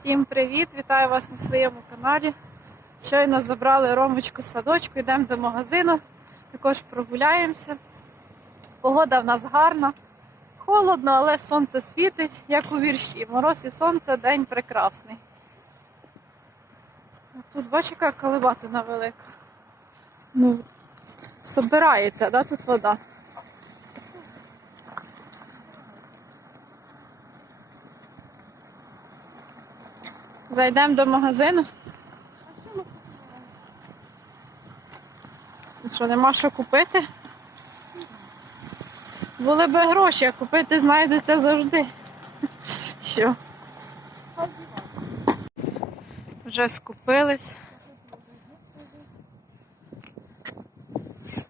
Всім привіт! Вітаю вас на своєму каналі. Щойно забрали ромочку з садочку, йдемо до магазину, також прогуляємося. Погода в нас гарна, холодно, але сонце світить, як у вірші. Мороз і сонце, день прекрасний. Тут бачиш, яка калибатина велика. Ну, собирається, да, тут вода. Зайдемо до магазину. Ну Що, нема що купити? Були би гроші, а купити знайдеться завжди. Що? Вже скупились.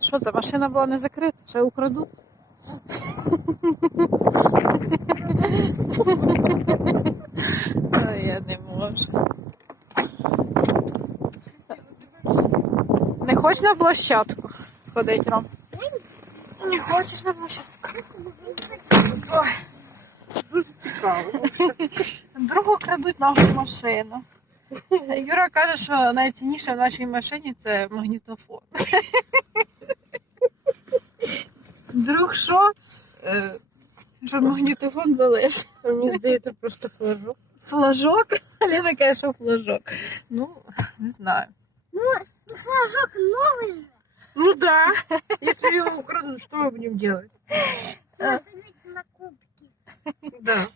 Що це? Машина була не закрита, ще украдуть. Я не можу. Не хочеш на площадку сходити, Ром? Не хочеш на площадку? Ой. Дуже цікаво. Другу крадуть нашу машину. Юра каже, що найцінніше в нашій машині це магнітофон. Друг що? Е, Що магнітофон залишив. Мені здається, просто флажок. Флажок? Лена каже, що флажок. Ну, не знаю. Флажок новый. Ну да. Если его украдут, что мы будем делать? Надо на кубки. Да.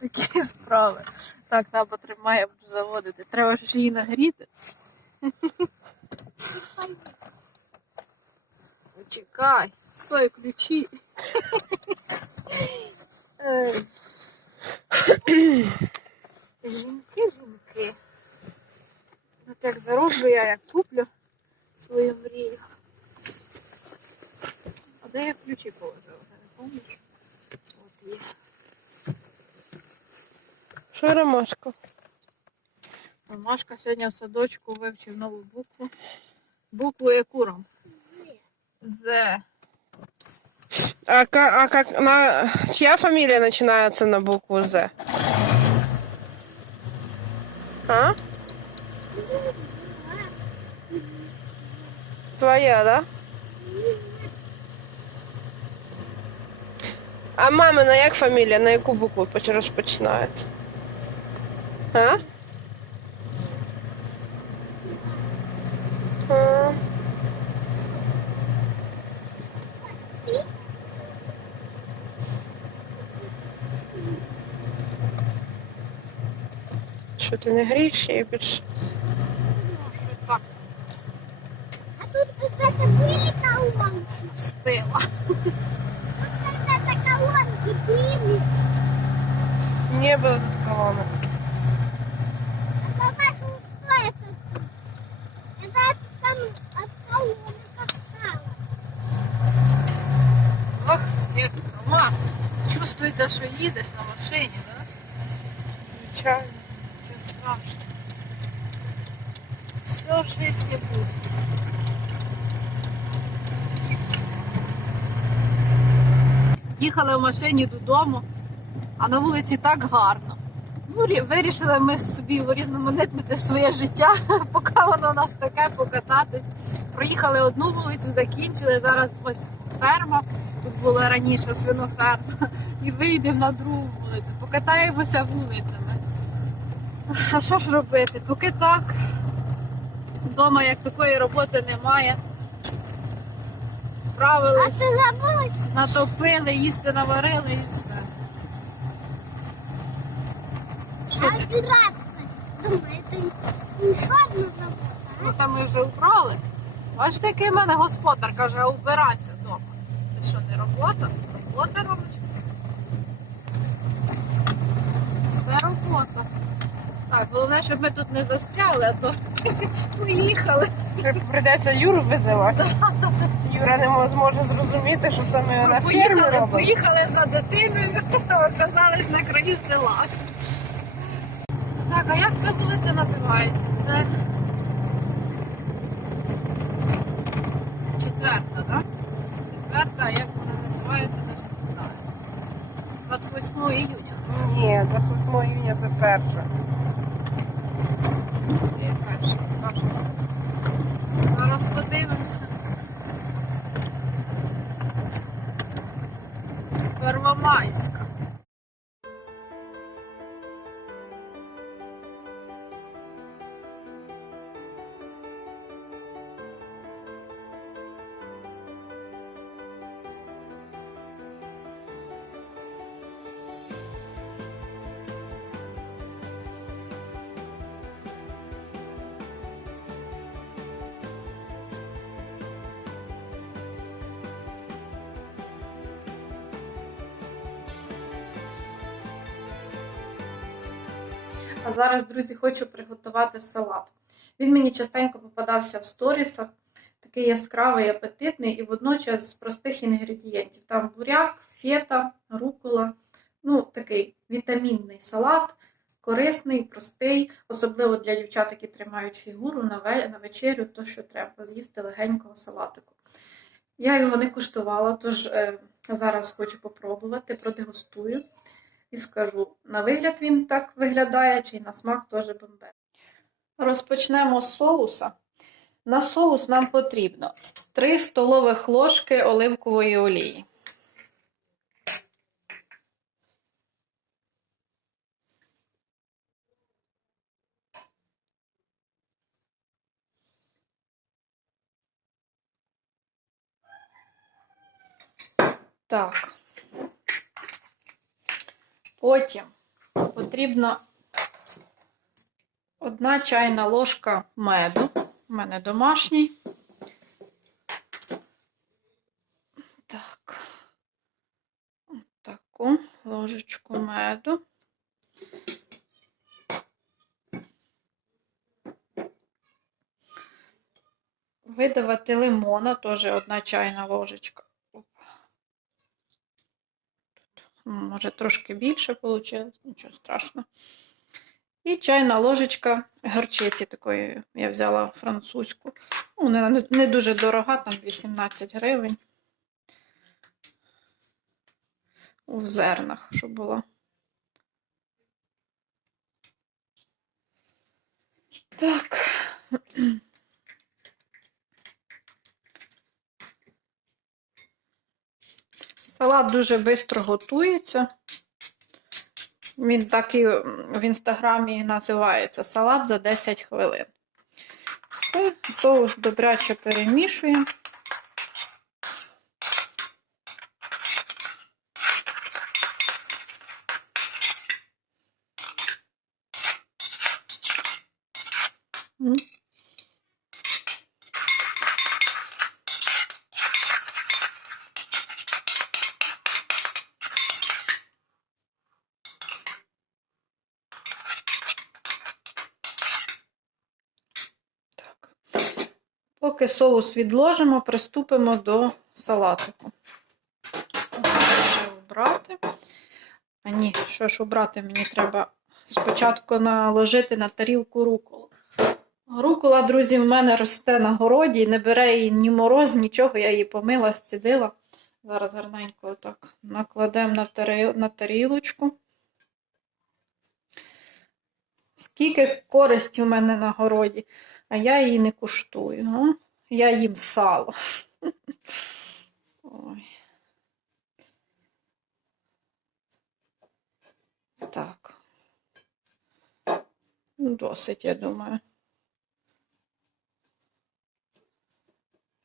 Такі справи. Так, на потримає, буду заводити. Треба ж її нагріти. Чекай, стой, ключі. Жінки, жінки. От як зароблю я, як куплю свою мрію. А де я ключі положила? Не пам'ятаєш? От є. Що Ромашко? Машка сьогодні в садочку вивчив нову букву. Букву яку Ром? З. А, ка- а как на чья фамилия начинается на букву З? А? Твоя, да? А мамина як фамілія? На яку букву поч- розпочинається? А? А. Що ти не грієш її більше? А тут когда-то были колонки. Встила. Тут когда-то колонки были. Не було тут колонок. А по-вашему, что это? Это от, там, от колонок осталось. Ох, як Ромас. Чувствується, що їдеш на машині, так? Звичайно. Нічого. Все в житті буде. Їхали в машині додому, а на вулиці так гарно. Ну, вирішили ми собі урізноманітнити своє життя, поки воно у нас таке покататись. Проїхали одну вулицю, закінчили. Зараз ось ферма. Тут була раніше свиноферма. І вийдемо на другу вулицю, покатаємося вулицями. А що ж робити? Поки так. Вдома як такої роботи немає. А Справились, ты забылась? натопили, їсти наварили і все. Що ти? Опираться. Думаю, это еще одна забота. Ну там ми вже убрали. Бачите, який в мене господар каже, убиратися вдома. Це що, не робота? Робота робить. Так, головне, щоб ми тут не застряли, а то поїхали. Придеться Юру визивати. Юра не зможе зрозуміти, що це ми на Поїхали, робимо. поїхали за дитиною, оказались на краю села. Так, а як ця вулиця називається? Це четверта, так? Четверта, а як вона називається, навіть не знаю. 28 іюня. Ні, 28 июня це пеппер. Є перший, А зараз, друзі, хочу приготувати салат. Він мені частенько попадався в сторісах, такий яскравий, апетитний і водночас з простих інгредієнтів. Там буряк, фета, рукола. Ну, такий вітамінний салат, корисний, простий, особливо для дівчат, які тримають фігуру на вечерю, то що треба з'їсти легенького салатику. Я його не куштувала, тож е, зараз хочу попробувати, продегустую і скажу, на вигляд він так виглядає, чи на смак теж бомбе. Розпочнемо з соуса. На соус нам потрібно 3 столових ложки оливкової олії. Так. Потім потрібна одна чайна ложка меду. У мене домашній. Так. Таку ложечку меду. Видавати лимона, теж одна чайна ложечка. Може, трошки більше вийшло, нічого страшного. І чайна ложечка горчиці такої я взяла французьку. Ну, не, не- не дуже дорога, там 18 гривень. У зернах, щоб була. Так. Салат дуже швидко готується. Він так і в інстаграмі називається салат за 10 хвилин. Все, соус добряче перемішуємо. Поки соус відложимо, приступимо до салатику. Обрати. А ні, що ж обрати? Мені треба спочатку наложити на тарілку руколу. Рукола, друзі, в мене росте на городі, не бере її ні мороз, нічого, я її помила, зцідила. Зараз гарненько отак накладемо на, тари... на тарілочку. Скільки користі в мене на городі, а я її не куштую. Я їм сало. Ой. Так. Ну, Досить, я думаю.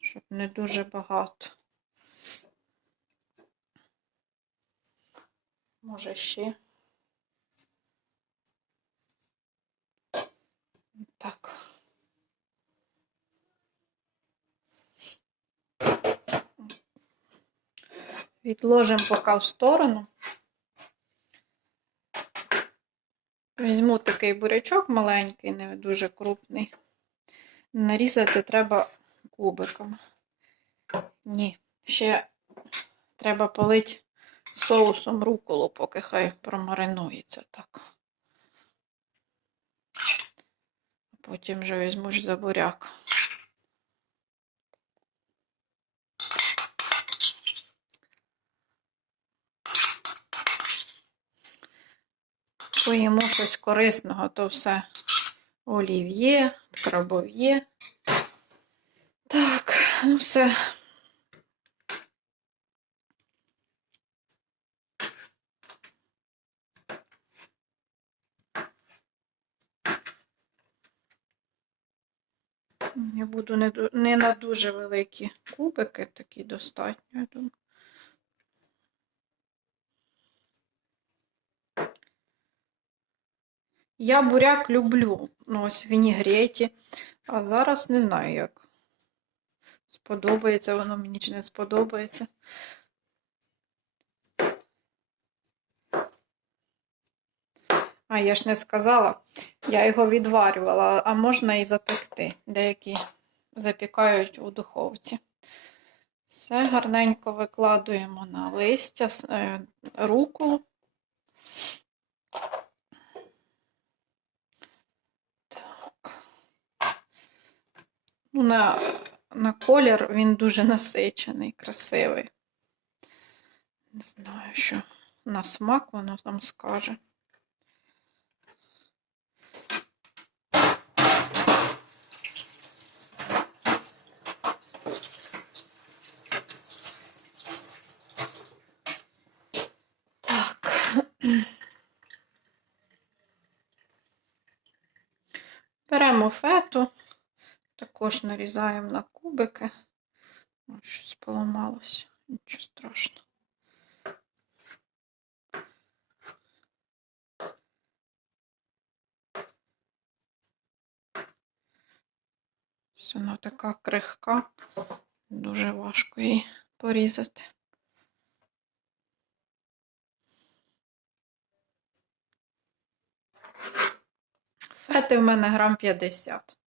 Щоб не дуже багато. Може ще. Так. Відложимо поки в сторону. Візьму такий бурячок маленький, не дуже крупний. Нарізати треба кубиком. Ні, ще треба полити соусом руколу, поки хай промаринується так. Потім вже візьму ж за буряк. Поїмо щось корисного, то все олів'є, крабов'є. Так, ну все. Я буду не, не на дуже великі кубики, такі достатньо, я думаю. Я буряк люблю, ну ось в вінігреті, а зараз не знаю як. Сподобається воно мені чи не сподобається. А, я ж не сказала, я його відварювала, а можна і запекти. Деякі запікають у духовці. Все гарненько викладуємо на листя, с- е, руколу. Так. Ну, на, на колір він дуже насичений, красивий. Не знаю, що на смак воно там скаже. Беремо фету, також нарізаємо на кубики. О, щось поламалося, нічого страшного. Ось Вона така крихка, дуже важко її порізати. Фети в мене грам 50.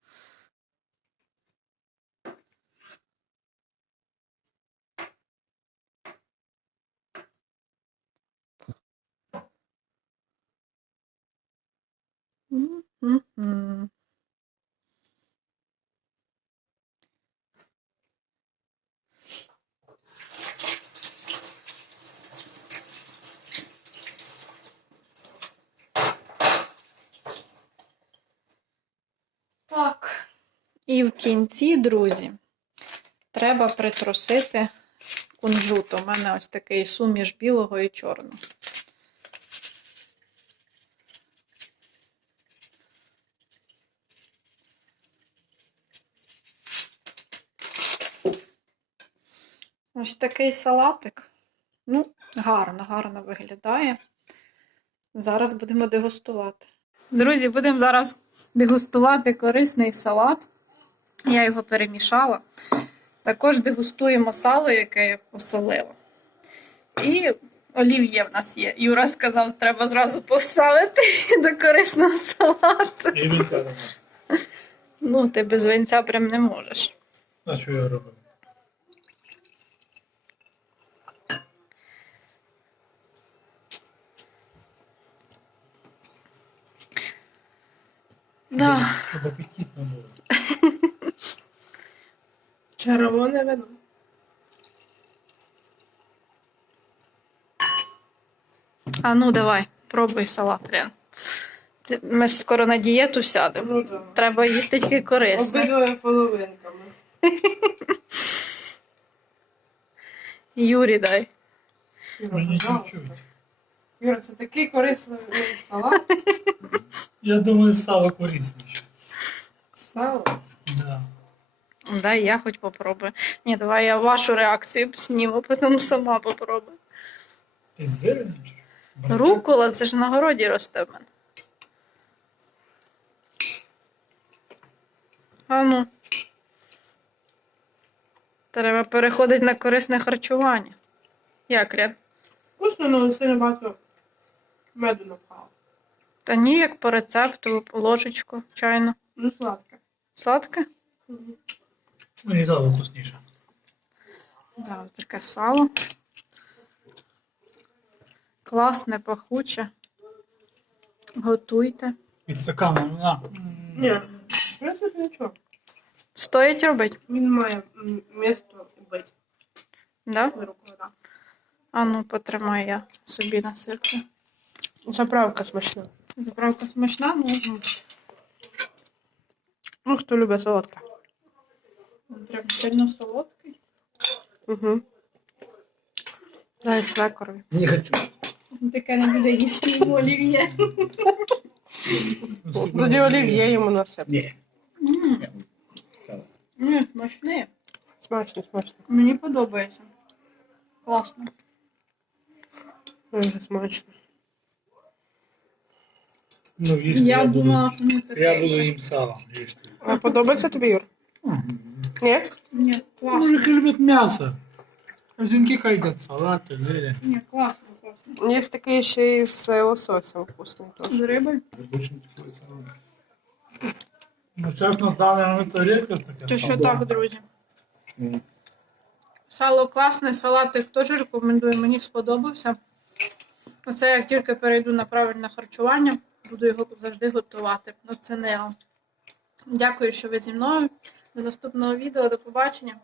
Так. І в кінці, друзі, треба притрусити кунжут. У мене ось такий суміш білого і чорного. Ось такий салатик. Ну, гарно, гарно виглядає. Зараз будемо дегустувати. Друзі, будемо зараз дегустувати корисний салат. Я його перемішала. Також дегустуємо сало, яке я посолила. І олів'є в нас є. Юра сказав, треба зразу поставити до корисного салату. І вінця не можна. Ну, ти без винця прям не можеш. А що я робив? Да. Щоб апетитно було. Червоне вино. А ну давай, пробуй салат, Рен. Ти- Ми ж скоро на дієту сядемо. Ну да. Треба їсти тільки корисне. Обидвоє половинками. Юрі дай. Юра, Мені пожалуйста. чуть-чуть. Юра, це такий корисний салат. Я думаю, сало корисніше. Сало. Да. Дай я хоч попробую. Ні, давай я вашу реакцію зніму, потім сама попробую. Ти з зеленим? чи що? Брати? Рукола, це ж на городі росте в мене. А ну. Треба переходити на корисне харчування. Як, Рен? Вкусно, але сильно багато меду напало. Та ні, як по рецепту, ложечку чайну. Ну, сладке. Сладке? Мені сало вкусніше. Да, таке сало. Класне, пахуче. Готуйте. Від стакана, на. Ні, принципі, нічого. Стоїть робити? Він має місто бити. Да? Руку, да. А ну, потримай я собі на насиплю. Заправка смачна. Заправка смачна, ну Ну, хто любить солодке. прям сильно солодкий. Угу. Дай свекорові. Не хочу. Таке не буде їсти в олів'є. Тоді олів'є йому насип. Ні. М, Ні, смачне. Смачно, смачно. Мені подобається. Класно. Дуже смачно. Ну, їсти Я буду- думала, що не таке. Я буду їм сало їсти. А подобається тобі, Юр? Ні? Ні, класно. Мужики люблять м'ясо. Жінки хай їдять салати, лилі. Ні, класно, класно. Є такий ще і з лососем вкусний теж. З риби. Ну, чесно, в даний момент це рідко таке. То що так, друзі. Сало класне, салатик теж рекомендую, мені сподобався. Оце як тільки перейду на правильне харчування, буду його завжди готувати. Оце не. Дякую, що ви зі мною. До наступного відео, до побачення.